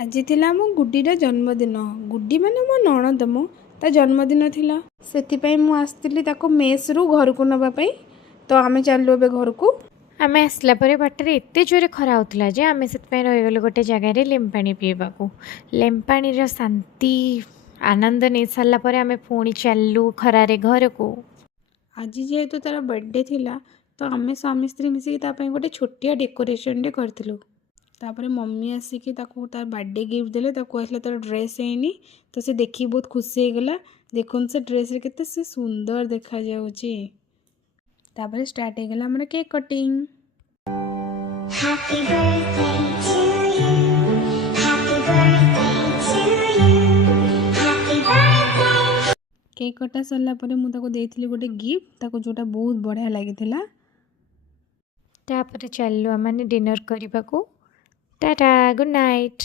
आज थिला मो गुड्डीर जन्मदिन। गुड्डी माने मो नणद मो ता जन्मदिन थिला सेतिपई मु आस्तिली ताको मेस रु घर को नबा पई। तो आमे चललु एबे घर को। आमे आसला परे बाटर एते जोरे खरा होतला जे आमे सेतपई रहिगलु गोटे जगह रे लेम्पाणी पीबाकू। लेम्पाणी रो शांति आनंद नै सारला परे आमे पुणी चललु खरा रे घर को। आज जेहेतु तार बर्थडे थिला तो आमे स्वामी स्त्री मिसिकी ता पई गोटे छोटिया डेकोरेशन डे करथिलु। तापरे मम्मी आसिकी ताको तार बर्थडे गिफ्ट देले ताको कहले तार ड्रेस हेनी तो से देखि बहुत खुशी हे गेला। देखुन से ड्रेस रे केते से सुंदर देखा जाउची। तापरे स्टार्ट हे गेला हमर cake cutting. Happy birthday to you. Happy birthday to you. Happy birthday. Cake कटा सरला परे मु ताको देइथिली गोटे गिफ्ट ताको जोटा बहुत बढ़िया लागिथिला। तापरे चललु आमाने डिनर करबाकू। Tata good night.